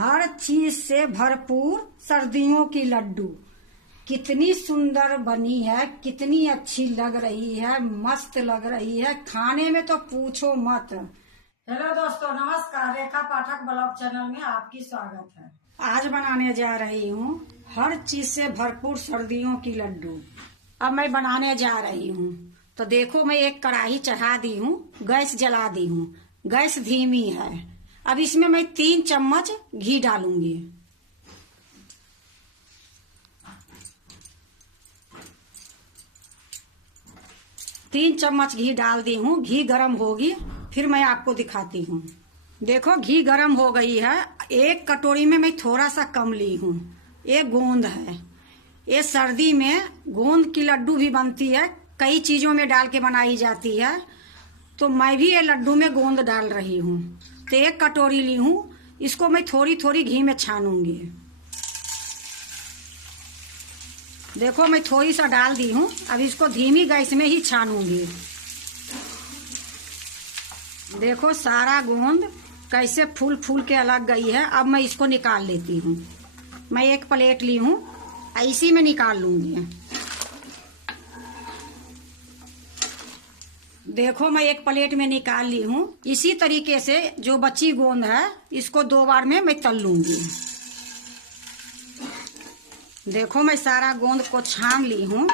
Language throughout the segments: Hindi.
हर चीज से भरपूर सर्दियों की लड्डू। कितनी सुंदर बनी है, कितनी अच्छी लग रही है, मस्त लग रही है, खाने में तो पूछो मत। हेलो दोस्तों, नमस्कार। रेखा पाठक ब्लॉग चैनल में आपकी स्वागत है। आज बनाने जा रही हूँ हर चीज से भरपूर सर्दियों की लड्डू। अब मैं बनाने जा रही हूँ तो देखो, मैं एक कढ़ाई चढ़ा दी हूँ, गैस जला दी हूँ, गैस धीमी है। अब इसमें मैं 3 चम्मच घी डालूंगी। तीन चम्मच घी डाल दी हूँ। घी गरम होगी फिर मैं आपको दिखाती हूँ। देखो, घी गरम हो गई है। एक कटोरी में मैं थोड़ा सा कम ली हूँ। ये गोंद है। ये सर्दी में गोंद की लड्डू भी बनती है, कई चीजों में डाल के बनाई जाती है, तो मैं भी ये लड्डू में गोंद डाल रही हूँ। तो एक कटोरी ली हूँ, इसको मैं थोड़ी थोड़ी घी में छानूंगी। देखो, मैं थोड़ी सा डाल दी हूँ। अब इसको धीमी गैस में ही छानूंगी। देखो, सारा गोंद कैसे फूल फूल के अलग गई है। अब मैं इसको निकाल लेती हूँ। मैं एक प्लेट ली हूँ, इसी में निकाल लूंगी। देखो, मैं एक प्लेट में निकाल ली हूँ। इसी तरीके से जो बची गोंद है, इसको 2 बार में मैं तल लूंगी। देखो, मैं सारा गोंद को छान ली हूँ।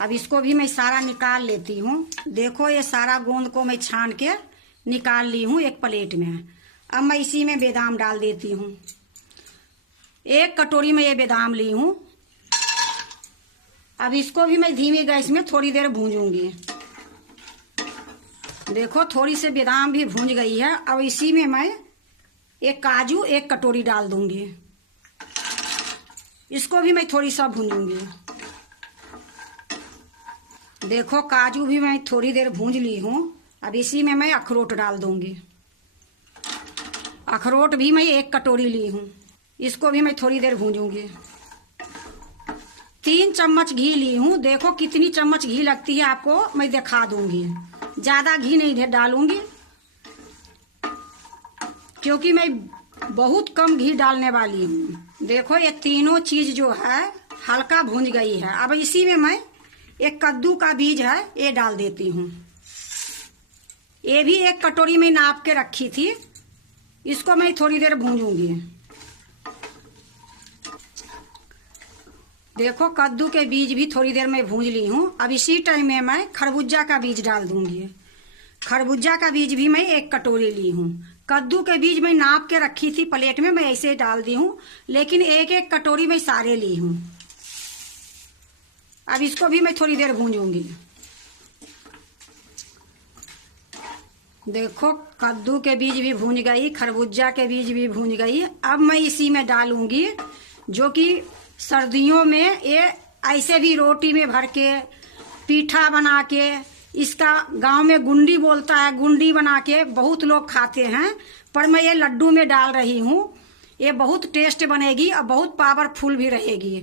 अब इसको भी मैं सारा निकाल लेती हूँ। देखो, ये सारा गोंद को मैं छान के निकाल ली हूँ एक प्लेट में। अब मैं इसी में बादाम डाल देती हूँ। एक कटोरी में ये बादाम ली हूँ। अब इसको भी मैं धीमी गैस में थोड़ी देर भूंजूंगी। देखो, थोड़ी से बादाम भी भूंज गई है। अब इसी में मैं एक काजू 1 कटोरी डाल दूंगी। इसको भी मैं थोड़ी सा भूंजूंगी। देखो, काजू भी मैं थोड़ी देर भूंज ली हूँ। अब इसी में मैं अखरोट डाल दूंगी। अखरोट भी मैं 1 कटोरी ली हूँ। इसको भी मैं थोड़ी देर भूंजूंगी। 3 चम्मच घी ली हूँ। देखो, कितनी चम्मच घी लगती है आपको मैं दिखा दूंगी। ज्यादा घी नहीं डालूंगी, क्योंकि मैं बहुत कम घी डालने वाली हूँ। देखो, ये तीनों चीज जो है हल्का भूंज गई है। अब इसी में मैं एक कद्दू का बीज है, ये डाल देती हूँ। ये भी 1 कटोरी में नाप के रखी थी। इसको मैं थोड़ी देर भूंजूंगी। देखो, कद्दू के बीज भी थोड़ी देर में भूंज ली हूँ। अब इसी टाइम में मैं खरबूजा का बीज डाल दूंगी। खरबूजा का बीज भी मैं 1 कटोरी ली हूँ। कद्दू के बीज मैं नाप के रखी थी प्लेट में, मैं ऐसे डाल दी हूँ, लेकिन 1-1 कटोरी में सारे ली हूँ। अब इसको भी मैं थोड़ी देर भूंजूंगी। देखो, कद्दू के बीज भी भूंज गई, खरबूजा के बीज भी भूंज गई। अब मैं इसी में डालूंगी, जो कि सर्दियों में ये ऐसे भी रोटी में भर के, पीठा बना के, इसका गांव में गुंडी बोलता है, गुंडी बना के बहुत लोग खाते हैं। पर मैं ये लड्डू में डाल रही हूँ। ये बहुत टेस्ट बनेगी और बहुत पावरफुल भी रहेगी।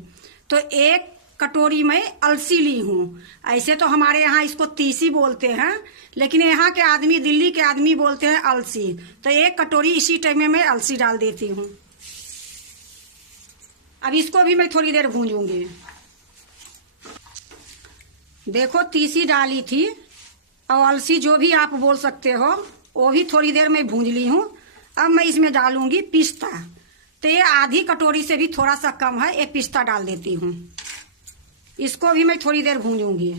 तो 1 कटोरी में अलसी ली हूँ। ऐसे तो हमारे यहाँ इसको तीसी बोलते हैं, लेकिन यहाँ के आदमी, दिल्ली के आदमी बोलते हैं अलसी। तो 1 कटोरी इसी टाइम में मैं अलसी डाल देती हूँ। अब इसको भी मैं थोड़ी देर भूंजूंगी। देखो, तीसी डाली थी और अलसी, जो भी आप बोल सकते हो, वो भी थोड़ी देर में भूंज ली हूँ। अब मैं इसमें डालूंगी पिस्ता। तो ये आधी कटोरी से भी थोड़ा सा कम है, ये पिस्ता डाल देती हूँ। इसको भी मैं थोड़ी देर भूंजूंगी।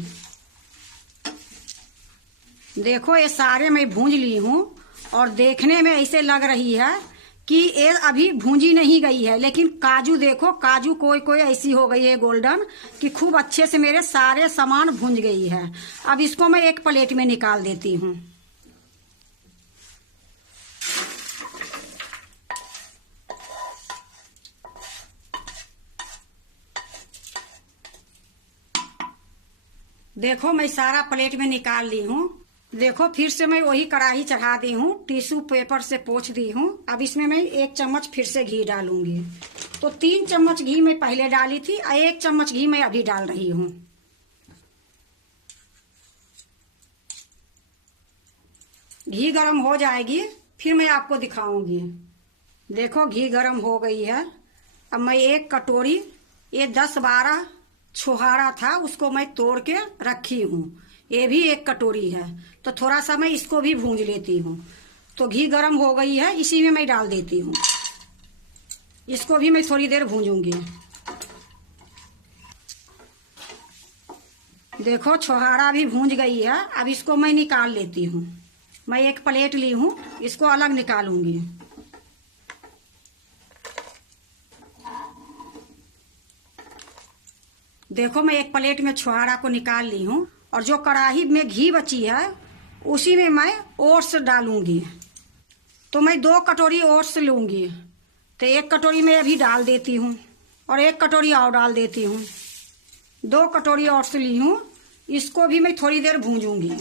देखो, ये सारे मैं भूंज ली हूँ और देखने में ऐसे लग रही है कि ये अभी भूंजी नहीं गई है, लेकिन काजू देखो, काजू कोई कोई ऐसी हो गई है गोल्डन, कि खूब अच्छे से मेरे सारे सामान भूंज गई है। अब इसको मैं एक प्लेट में निकाल देती हूँ। देखो, मैं सारा प्लेट में निकाल ली हूँ। देखो, फिर से मैं वही कढ़ाई चढ़ा दी हूँ, टिश्यू पेपर से पोंछ दी हूँ। अब इसमें मैं 1 चम्मच फिर से घी डालूंगी। तो 3 चम्मच घी मैं पहले डाली थी और 1 चम्मच घी मैं अभी डाल रही हूँ। घी गरम हो जाएगी फिर मैं आपको दिखाऊंगी। देखो घी गरम हो गई है। अब मैं एक कटोरी, ये 10-12 छोहारा था, उसको मैं तोड़ के रखी हूँ। ये भी एक कटोरी है, तो थोड़ा सा मैं इसको भी भूंज लेती हूँ। तो घी गरम हो गई है, इसी में मैं डाल देती हूँ। इसको भी मैं थोड़ी देर भूंजूंगी। देखो छोहारा भी भूंज गई है। अब इसको मैं निकाल लेती हूँ। मैं एक प्लेट ली हूँ, इसको अलग निकालूंगी। देखो मैं एक प्लेट में छोहारा को निकाल ली हूँ, और जो कढ़ाई में घी बची है उसी में मैं ओट्स डालूंगी। तो मैं 2 कटोरी ओट्स लूंगी। तो 1 कटोरी में अभी डाल देती हूँ, और 1 कटोरी और डाल देती हूँ। 2 कटोरी ओट्स ली हूँ, इसको भी मैं थोड़ी देर भूंजूंगी।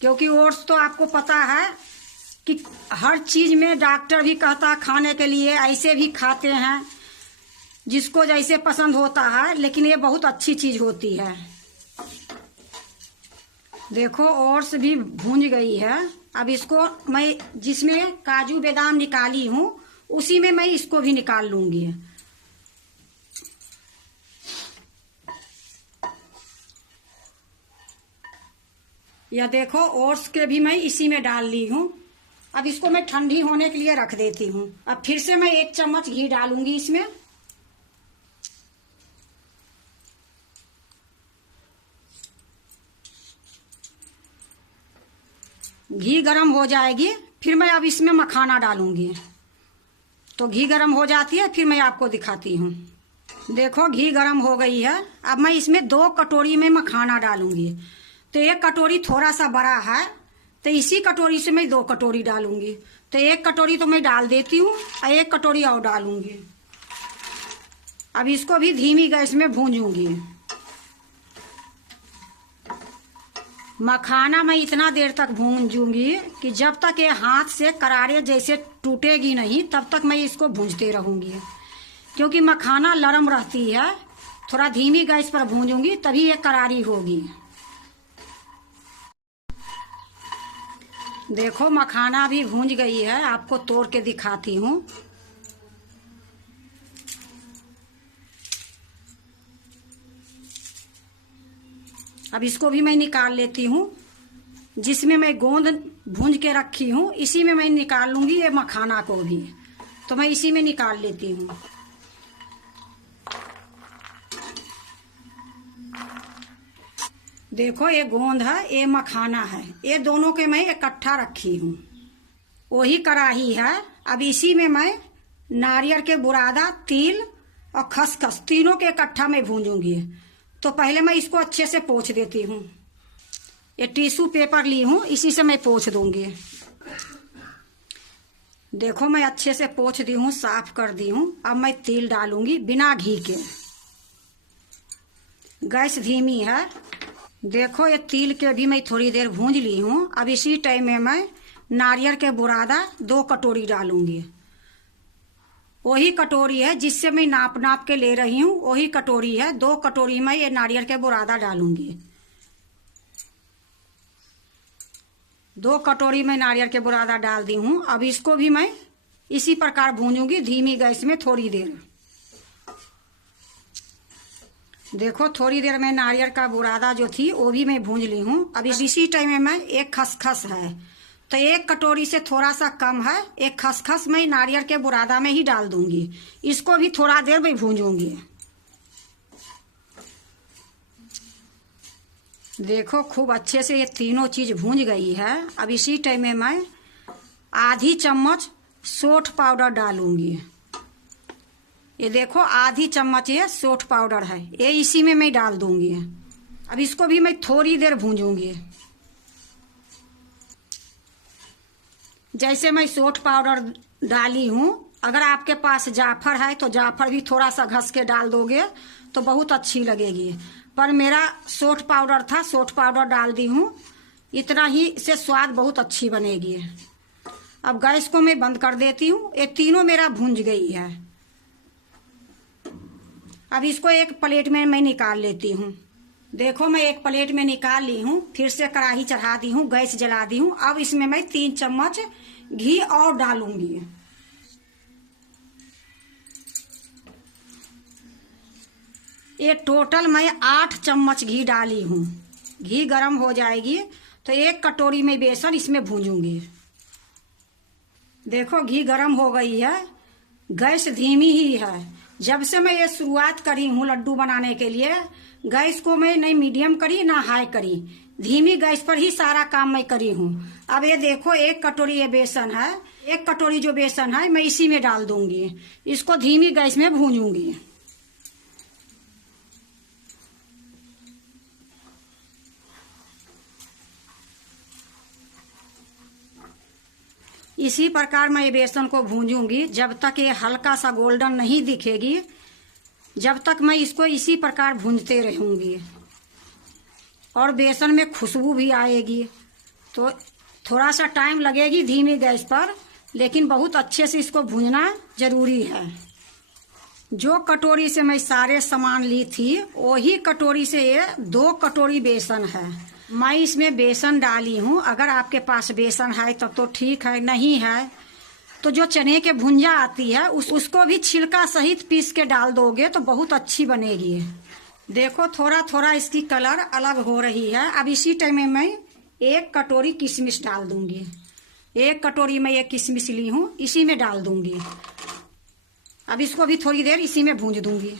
क्योंकि ओट्स तो आपको पता है कि हर चीज में डॉक्टर भी कहता है खाने के लिए, ऐसे भी खाते हैं जिसको जैसे पसंद होता है, लेकिन ये बहुत अच्छी चीज होती है। देखो ओट्स भी भूंज गई है। अब इसको मैं जिसमें काजू बादाम निकाली हूँ उसी में मैं इसको भी निकाल लूंगी। या देखो ओट्स के भी मैं इसी में डाल ली हूँ। अब इसको मैं ठंडी होने के लिए रख देती हूँ। अब फिर से मैं 1 चम्मच घी डालूंगी इसमें। घी गरम हो जाएगी, फिर मैं अब इसमें मखाना डालूंगी। तो घी गरम हो जाती है, फिर मैं आपको दिखाती हूँ। देखो घी गरम हो गई है। अब मैं इसमें 2 कटोरी में मखाना डालूंगी। तो 1 कटोरी थोड़ा सा बड़ा है, तो इसी कटोरी से मैं 2 कटोरी डालूंगी। तो 1 कटोरी तो मैं डाल देती हूँ, और 1 कटोरी और डालूंगी। अब इसको भी धीमी गैस में भूंजूंगी। मखाना मैं इतना देर तक भूंजूंगी कि जब तक ये हाथ से करारे जैसे टूटेगी नहीं, तब तक मैं इसको भूंजते रहूंगी। क्योंकि मखाना नरम रहती है, थोड़ा धीमी गैस पर भूंजूंगी तभी ये करारी होगी। देखो मखाना भी भूंज गई है, आपको तोड़ के दिखाती हूँ। अब इसको भी मैं निकाल लेती हूँ। जिसमें मैं गोंद भूंज के रखी हूँ इसी में मैं निकाल लूंगी ये मखाना को भी। तो मैं इसी में निकाल लेती हूँ। देखो ये गोंद है, ये मखाना है, ये दोनों के मैं इकट्ठा रखी हूँ। वही कढ़ाई है। अब इसी में मैं नारियल के बुरादा, तिल और खसखस तीनों के इकट्ठा मैं भूंजूंगी। तो पहले मैं इसको अच्छे से पोंछ देती हूँ। ये टिश्यू पेपर ली हूँ, इसी से मैं पोंछ दूंगी। देखो मैं अच्छे से पोंछ दी हूँ, साफ कर दी हूँ। अब मैं तिल डालूंगी बिना घी के। गैस धीमी है। देखो ये तिल के भी मैं थोड़ी देर भूंज ली हूँ। अब इसी टाइम में मैं नारियल के बुरादा 2 कटोरी डालूंगी। वही कटोरी है जिससे मैं नाप के ले रही हूँ, वही कटोरी है। 2 कटोरी में ये नारियल के बुरादा डालूंगी। 2 कटोरी में नारियल के बुरादा डाल दी हूँ। अब इसको भी मैं इसी प्रकार भूंजूंगी धीमी गैस में थोड़ी देर। देखो थोड़ी देर में नारियल का बुरादा जो थी वो भी मैं भूंज ली हूँ। अब इसी टाइम में मैं एक खसखस है, तो 1 कटोरी से थोड़ा सा कम है, एक खसखस मैं नारियल के बुरादा में ही डाल दूंगी। इसको भी थोड़ा देर में भूंजूंगी। देखो खूब अच्छे से ये तीनों चीज भूंज गई है। अब इसी टाइम में मैं आधी चम्मच सौंठ पाउडर डालूंगी। ये देखो आधी चम्मच ये सौंठ पाउडर है, ये इसी में मैं डाल दूंगी। अब इसको भी मैं थोड़ी देर भूंजूंगी। जैसे मैं सौंठ पाउडर डाली हूँ, अगर आपके पास जाफर है तो जाफर भी थोड़ा सा घस के डाल दोगे तो बहुत अच्छी लगेगी। पर मेरा सौंठ पाउडर था, सौंठ पाउडर डाल दी हूँ। इतना ही से स्वाद बहुत अच्छी बनेगी। अब गैस को मैं बंद कर देती हूँ। ये तीनों मेरा भूंज गई है। अब इसको एक प्लेट में मैं निकाल लेती हूँ। देखो मैं एक प्लेट में निकाल ली हूँ। फिर से कढ़ाई चढ़ा दी हूँ, गैस जला दी हूँ। अब इसमें मैं 3 चम्मच घी और डालूंगी। ये टोटल मैं 8 चम्मच घी डाली हूँ। घी गरम हो जाएगी तो 1 कटोरी में बेसन इसमें भूंजूंगी। देखो घी गरम हो गई है, गैस धीमी ही है। जब से मैं ये शुरुआत करी हूँ लड्डू बनाने के लिए, गैस को मैं नहीं मीडियम करी ना हाई करी, धीमी गैस पर ही सारा काम मैं करी हूँ। अब ये देखो 1 कटोरी ये बेसन है, 1 कटोरी जो बेसन है मैं इसी में डाल दूंगी। इसको धीमी गैस में भूंजूंगी। इसी प्रकार मैं ये बेसन को भूंजूंगी जब तक ये हल्का सा गोल्डन नहीं दिखेगी, जब तक मैं इसको इसी प्रकार भूंजते रहूंगी। और बेसन में खुशबू भी आएगी, तो थोड़ा सा टाइम लगेगी धीमी गैस पर, लेकिन बहुत अच्छे से इसको भूंजना जरूरी है। जो कटोरी से मैं सारे सामान ली थी वही कटोरी से ये 2 कटोरी बेसन है। मैं इसमें बेसन डाली हूँ। अगर आपके पास बेसन है तब तो ठीक है, नहीं है तो जो चने के भुंजा आती है उसको भी छिलका सहित पीस के डाल दोगे तो बहुत अच्छी बनेगी। देखो थोड़ा थोड़ा इसकी कलर अलग हो रही है। अब इसी टाइम में मैं 1 कटोरी किशमिश डाल दूंगी। 1 कटोरी में ये किशमिश ली हूँ, इसी में डाल दूंगी। अब इसको भी थोड़ी देर इसी में भूंज दूंगी,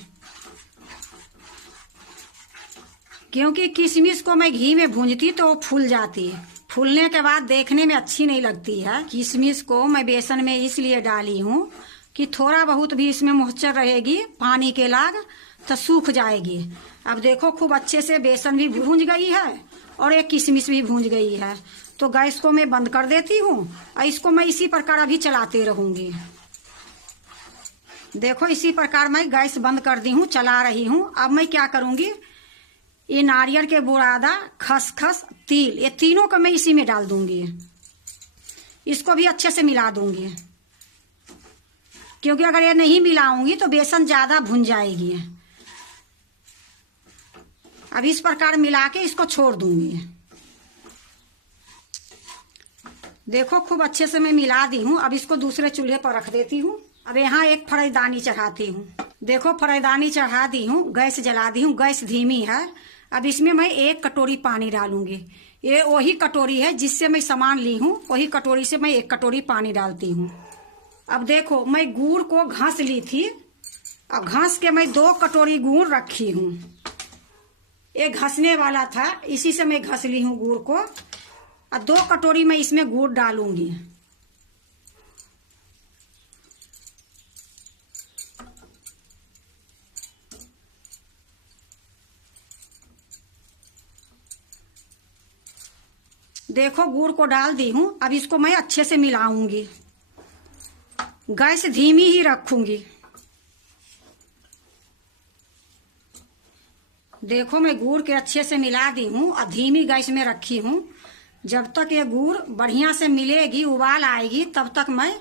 क्योंकि किशमिश को मैं घी में भूंजती तो वो फूल जाती है। फूलने के बाद देखने में अच्छी नहीं लगती है। किशमिश को मैं बेसन में इसलिए डाली हूँ कि थोड़ा बहुत भी इसमें मॉइस्चर रहेगी, पानी के लाग तो सूख जाएगी। अब देखो खूब अच्छे से बेसन भी भूंज गई है और एक किशमिश भी भूंज गई है। तो गैस को मैं बंद कर देती हूँ और इसको मैं इसी प्रकार अभी चलाते रहूंगी। देखो इसी प्रकार मैं गैस बंद कर दी हूँ, चला रही हूँ। अब मैं क्या करूंगी, ये नारियल के बुरादा, खसखस, तिल, ये तीनों को मैं इसी में डाल दूंगी। इसको भी अच्छे से मिला दूंगी, क्योंकि अगर ये नहीं मिलाऊंगी तो बेसन ज्यादा भुन जाएगी। अब इस प्रकार मिला के इसको छोड़ दूंगी। देखो खूब अच्छे से मैं मिला दी हूँ। अब इसको दूसरे चूल्हे पर रख देती हूँ। अब यहाँ एक फराईदानी चढ़ाती हूँ। देखो फराईदानी चढ़ा दी हूँ, गैस जला दी हूँ, गैस धीमी है। अब इसमें मैं 1 कटोरी पानी डालूंगी। ये वही कटोरी है जिससे मैं सामान ली हूँ, वही कटोरी से मैं 1 कटोरी पानी डालती हूँ। अब देखो मैं गुड़ को घास ली थी, अब घास के मैं 2 कटोरी गुड़ रखी हूँ। ये घसने वाला था, इसी से मैं घस ली हूँ गुड़ को। अब 2 कटोरी मैं इसमें गुड़ डालूंगी। देखो गुड़ को डाल दी हूँ। अब इसको मैं अच्छे से मिलाऊंगी, गैस धीमी ही रखूंगी। देखो मैं गुड़ के अच्छे से मिला दी हूँ और धीमी गैस में रखी हूँ। जब तक ये गुड़ बढ़िया से मिलेगी, उबाल आएगी, तब तक मैं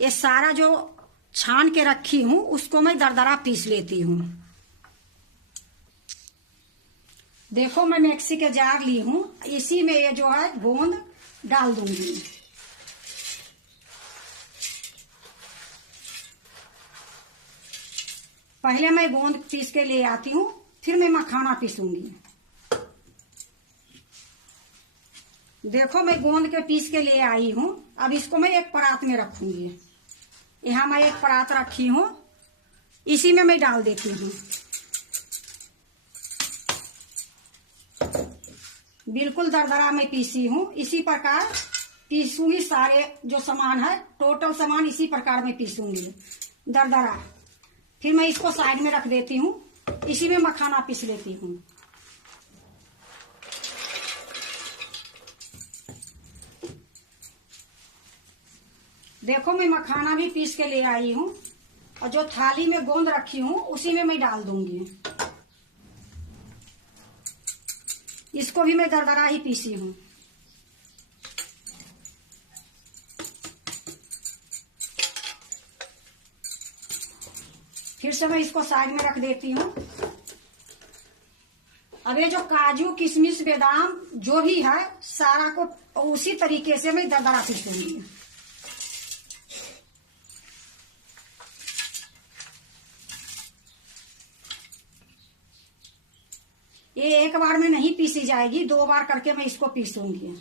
ये सारा जो छान के रखी हूँ उसको मैं दरदरा पीस लेती हूँ। देखो मैं मिक्सी के जार ली हूँ, इसी में ये जो है गोंद डाल दूंगी। पहले मैं गोंद पीस के ले आती हूँ, फिर मैं मखाना पीसूंगी। देखो मैं गोंद के पीस के ले आई हूँ। अब इसको मैं एक परात में रखूंगी। यहाँ मैं एक परात रखी हूँ, इसी में मैं डाल देती हूँ। बिल्कुल दरदरा मैं पीसी हूँ। इसी प्रकार पीसूंगी, सारे जो सामान है टोटल सामान इसी प्रकार मैं पीसूंगी दरदरा। फिर मैं इसको साइड में रख देती हूँ, इसी में मखाना पीस लेती हूँ। देखो मैं मखाना भी पीस के ले आई हूँ और जो थाली में गोंद रखी हूँ उसी में मैं डाल दूंगी। इसको भी मैं दरदरा ही पीसी हूँ। फिर से मैं इसको साइड में रख देती हूँ। अब ये जो काजू, किशमिश, बादाम जो भी है सारा को उसी तरीके से मैं दरदरा पीसूंगी। ये एक बार में नहीं पीसी जाएगी, 2 बार करके मैं इसको पीसूंगी।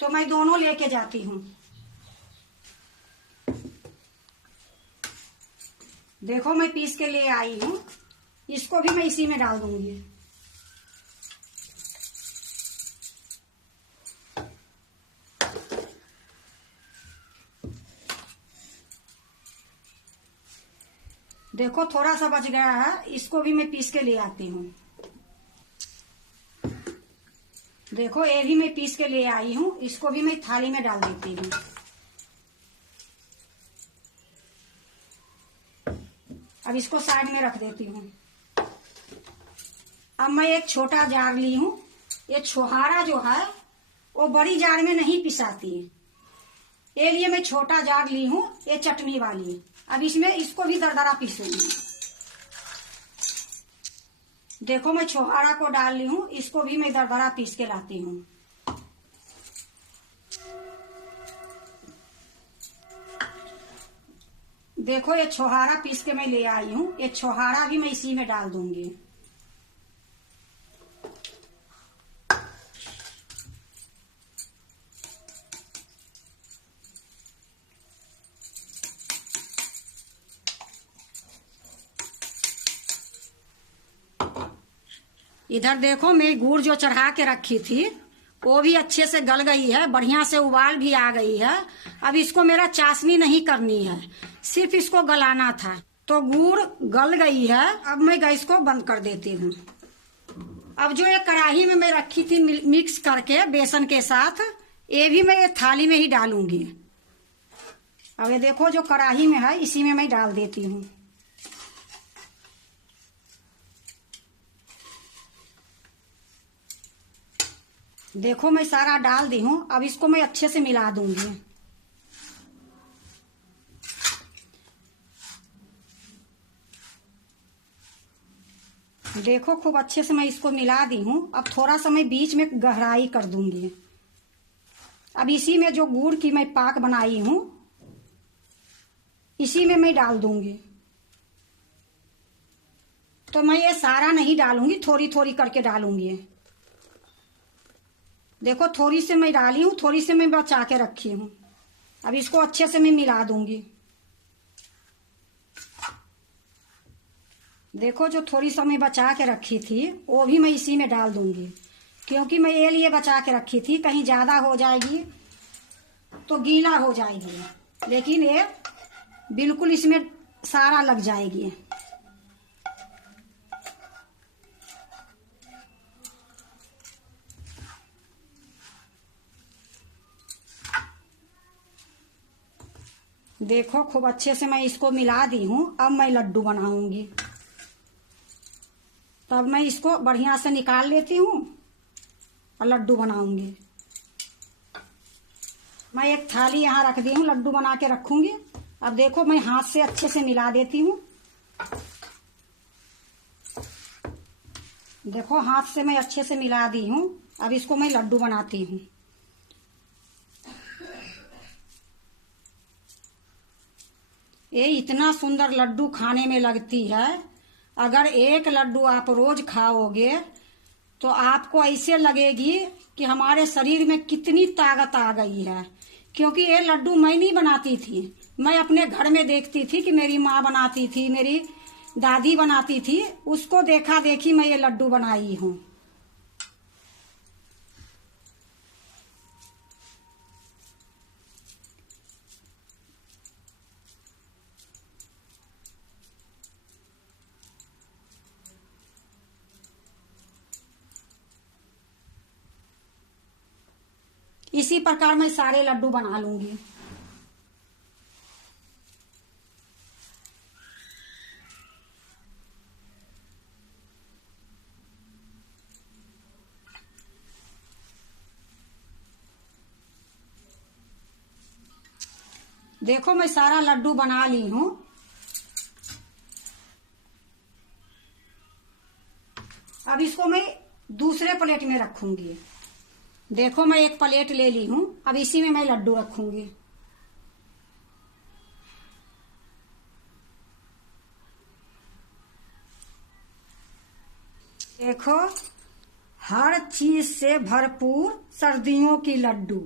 तो मैं दोनों लेके जाती हूँ। देखो मैं पीस के ले आई हूँ, इसको भी मैं इसी में डाल दूंगी। देखो थोड़ा सा बच गया है, इसको भी मैं पीस के ले आती हूँ। देखो ये भी मैं पीस के ले आई हूँ, इसको भी मैं थाली में डाल देती हूँ। अब इसको साइड में रख देती हूँ। अब मैं एक छोटा जार ली हूँ। ये छोहारा जो है वो बड़ी जार में नहीं पिसाती है, ये लिए मैं छोटा जार ली हूँ, ये चटनी वाली। अब इसमें इसको भी दरदरा पीसूंगी। देखो मैं छोहारा को डाल ली हूँ, इसको भी मैं दरदरा पीस के लाती हूँ। देखो ये छोहारा पीस के मैं ले आई हूँ, ये छोहारा भी मैं इसी में डाल दूंगी। इधर देखो मैं गुड़ जो चढ़ा के रखी थी वो भी अच्छे से गल गई है, बढ़िया से उबाल भी आ गई है। अब इसको मेरा चाशनी नहीं करनी है, सिर्फ इसको गलाना था। तो गुड़ गल गई है, अब मैं गैस को बंद कर देती हूँ। अब जो ये कढ़ाई में मैं रखी थी मिक्स करके बेसन के साथ, ये भी मैं ये थाली में ही डालूंगी। अब ये देखो जो कढ़ाई में है इसी में मैं डाल देती हूँ। देखो मैं सारा डाल दी हूँ, अब इसको मैं अच्छे से मिला दूंगी। देखो खूब अच्छे से मैं इसको मिला दी हूँ। अब थोड़ा सा मैं बीच में गहराई कर दूंगी। अब इसी में जो गुड़ की मैं पाक बनाई हूँ इसी में मैं डाल दूंगी। तो मैं ये सारा नहीं डालूंगी, थोड़ी थोड़ी करके डालूंगी। देखो थोड़ी से मैं डाली हूँ, थोड़ी से मैं बचा के रखी हूँ। अब इसको अच्छे से मैं मिला दूंगी। देखो जो थोड़ी सा मैं बचा के रखी थी वो भी मैं इसी में डाल दूंगी, क्योंकि मैं ये लिए बचा के रखी थी, कहीं ज्यादा हो जाएगी तो गीला हो जाएगी, लेकिन ये बिल्कुल इसमें सारा लग जाएगी। देखो खूब अच्छे से मैं इसको मिला दी हूँ। अब मैं लड्डू बनाऊंगी। तब मैं इसको बढ़िया से निकाल लेती हूँ और लड्डू बनाऊंगी। मैं एक थाली यहाँ रख दी हूँ, लड्डू बना के रखूंगी। अब देखो मैं हाथ से अच्छे से मिला देती हूँ। देखो हाथ से मैं अच्छे से मिला दी हूँ। अब इसको मैं लड्डू बनाती हूँ। ये इतना सुंदर लड्डू खाने में लगती है। अगर एक लड्डू आप रोज खाओगे तो आपको ऐसे लगेगी कि हमारे शरीर में कितनी ताकत आ गई है। क्योंकि ये लड्डू मैं नहीं बनाती थी, मैं अपने घर में देखती थी कि मेरी माँ बनाती थी, मेरी दादी बनाती थी, उसको देखा देखी मैं ये लड्डू बनाई हूँ। इसी प्रकार मैं सारे लड्डू बना लूंगी। देखो मैं सारा लड्डू बना ली हूँ। अब इसको मैं दूसरे प्लेट में रखूंगी। देखो मैं एक प्लेट ले ली हूँ, अब इसी में मैं लड्डू रखूंगी। देखो, हर चीज से भरपूर सर्दियों की लड्डू।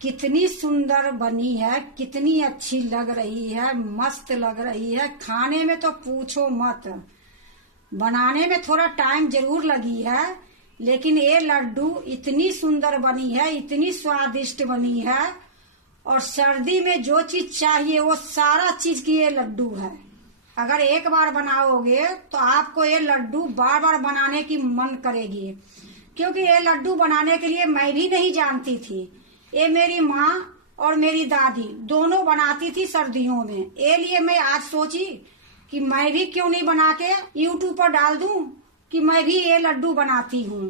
कितनी सुंदर बनी है, कितनी अच्छी लग रही है, मस्त लग रही है। खाने में तो पूछो मत। बनाने में थोड़ा टाइम जरूर लगी है, लेकिन ये लड्डू इतनी सुंदर बनी है, इतनी स्वादिष्ट बनी है। और सर्दी में जो चीज चाहिए वो सारा चीज की ये लड्डू है। अगर एक बार बनाओगे तो आपको ये लड्डू बार बार बनाने की मन करेगी। क्योंकि ये लड्डू बनाने के लिए मैं भी नहीं जानती थी। ये मेरी माँ और मेरी दादी दोनों बनाती थी सर्दियों में। ये लिए मैं आज सोची कि मैं भी क्यों नहीं बना के यूट्यूब पर डाल दूं कि मैं भी ये लड्डू बनाती हूँ।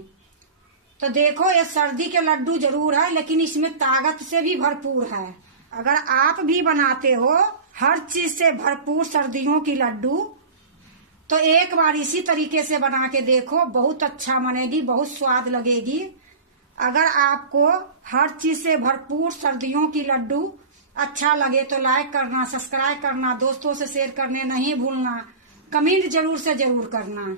तो देखो, ये सर्दी के लड्डू जरूर है, लेकिन इसमें ताकत से भी भरपूर है। अगर आप भी बनाते हो हर चीज से भरपूर सर्दियों की लड्डू, तो एक बार इसी तरीके से बना के देखो, बहुत अच्छा बनेगी, बहुत स्वाद लगेगी। अगर आपको हर चीज से भरपूर सर्दियों की लड्डू अच्छा लगे तो लाइक करना, सब्सक्राइब करना, दोस्तों से शेयर करने नहीं भूलना, कमेंट जरूर से जरूर करना।